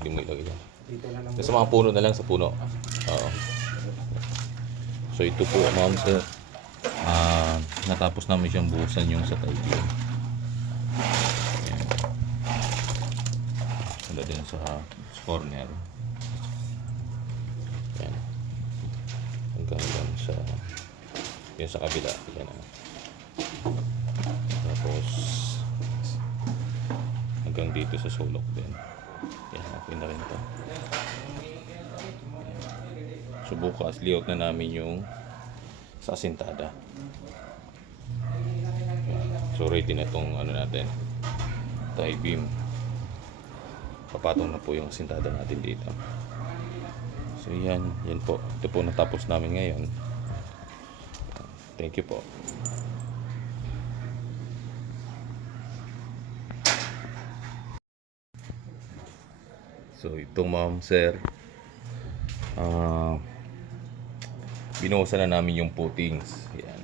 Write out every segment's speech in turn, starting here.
pwede mo ilagay yan. Dito na lang. Sa mga puno na lang, sa puno. Oo. So ito po, ma'am sir. Natapos namin siyang buhusan yung sa tayo. Ayan. Wala din sa corner. Ayan. Hanggang lang sa yung sa kabila. Ayan. Tapos hanggang dito sa sulok din. Ayan, okay na rin ito. So bukas, layout na namin yung sa asintada. So ready na itong ano natin, tie beam. Papatong na po yung asintada natin dito. So yan po. Ito po natapos namin ngayon. Thank you po. So ito ma'am, sir. Binuhusan na namin yung footings. Yan.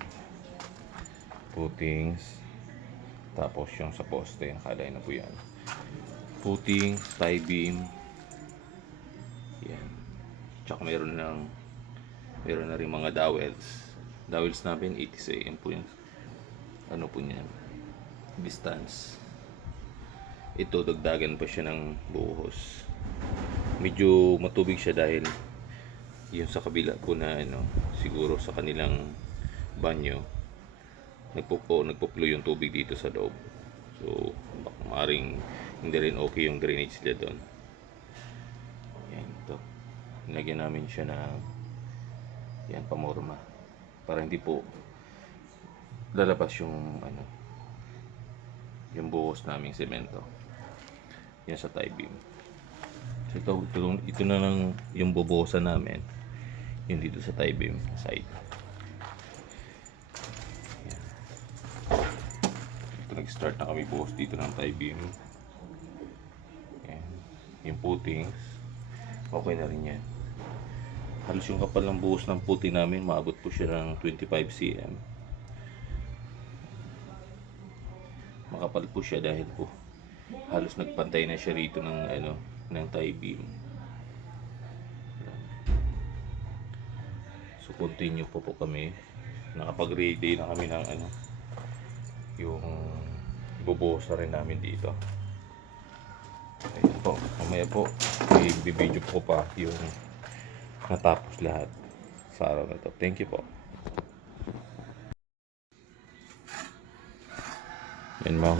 Footings. Tapos yung sa poste, nakalay na po yan. Footings, tie beam. Yan. Tsaka meron na rin mga dowels. Dowels namin 80 cm po yung ano po niyan, distance. Ito dagdagan pa siya ng buhos. Medyo matubig siya dahil yung sa kabila po na ano, siguro sa kanilang banyo nagpo-flow yung tubig dito sa loob. So baka maaaring hindi rin okay yung drainage nila doon. Yan ito. Nilagyan namin siya na yan pamorma para hindi po lalabas yung ano, yung buhos naming semento. Yan sa tie beam. So ito na lang yung bubuhusan namin. Yung dito sa tie beam side. Yan. Ito nag-start na kami buhos dito ng tie beam. Yan. Yung footings okay na rin yan. Halos yung kapal ng buhos ng puti namin maabot po siya ng 25 cm. Makapal po siya dahil po halos nagpantay na siya rito ng ano, ng tie beam. So continue po kami. Nakapag-ready na kami ng ano, yung ibubuhos na rin namin dito. Ayun po, mamaya po i-video po pa yung natapos lahat sa araw na to. Thank you po. Yan ma'am.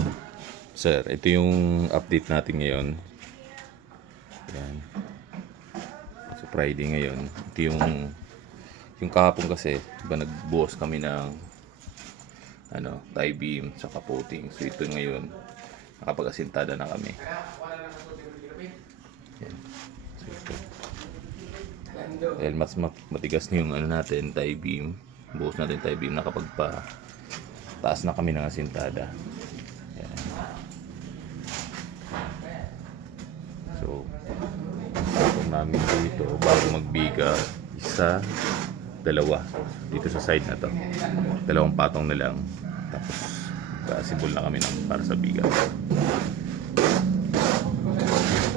Sir, ito yung update natin ngayon. Yan. So Friday ngayon. Ito yung kahapon kasi, diba nagbuhos kami ng ano, tie beam sa footing. So ito ngayon, nakapag-asintada na kami. Yan. So ito. Dahil mas matigas na yung ano natin, tie beam. Buhos natin tie beam, nakapagpa taas na kami ng asintada. Yan. So tapos namin dito bago magbiga, isa, dalawa dito sa side na to, dalawang patong na lang, tapos kasibol na kami ng para sa biga.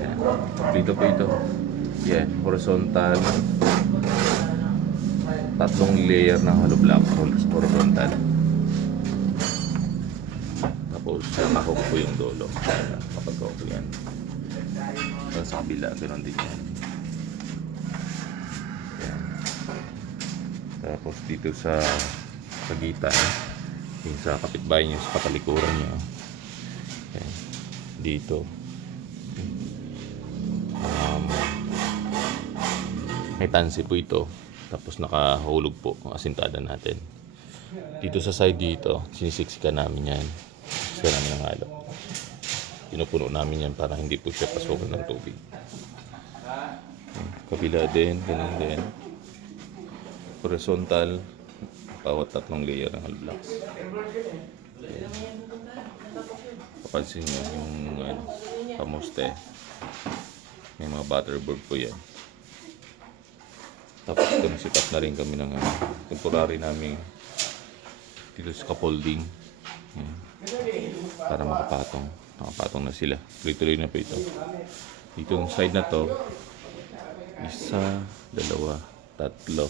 Yan. Dito po ito, yan, horizontal, tatlong layer ng hollow block horizontal, tapos ako po yung dolo kapag ako yan. Sa kabila, ganoon din yan. Yan. Tapos dito sa pagitan, yung sa kapitbahay niyo, sa katalikuran niyo. Yan. Dito. May tansi po ito. Tapos nakahulog po ang asintada natin. Dito sa side dito, sinisiksikan namin yan. Siksikan namin ng halo. Pinupuno namin yan para hindi po siya pasukan ng tubig. Kabila din, ganun din. Horizontal, bawat tatlong layer ng hollow blocks. Papansin nyo yung ano, pamoste. May mga butterboard po yan. Tapos ito nasipat na rin kami ng temporary namin dito sa scaffolding. Para makapatong. Nakapatong na sila. Tuloy-tuloy na po ito. Dito yung side na to, isa, dalawa, tatlo,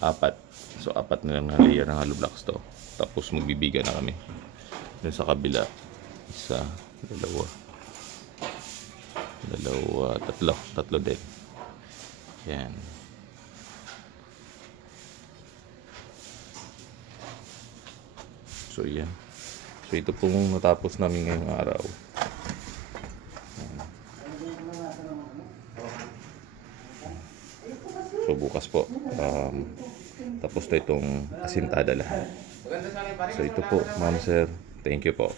apat. So, apat na lang na layer ng hollow blocks to. Tapos, magbibiga na kami. Doon sa kabila, isa, dalawa, tatlo. Tatlo din. Yan. So, yan. So, ito pong natapos namin ngayong araw. So, bukas po. Tapos na itong asintada lahat. So, ito po, ma'am, sir. Thank you po.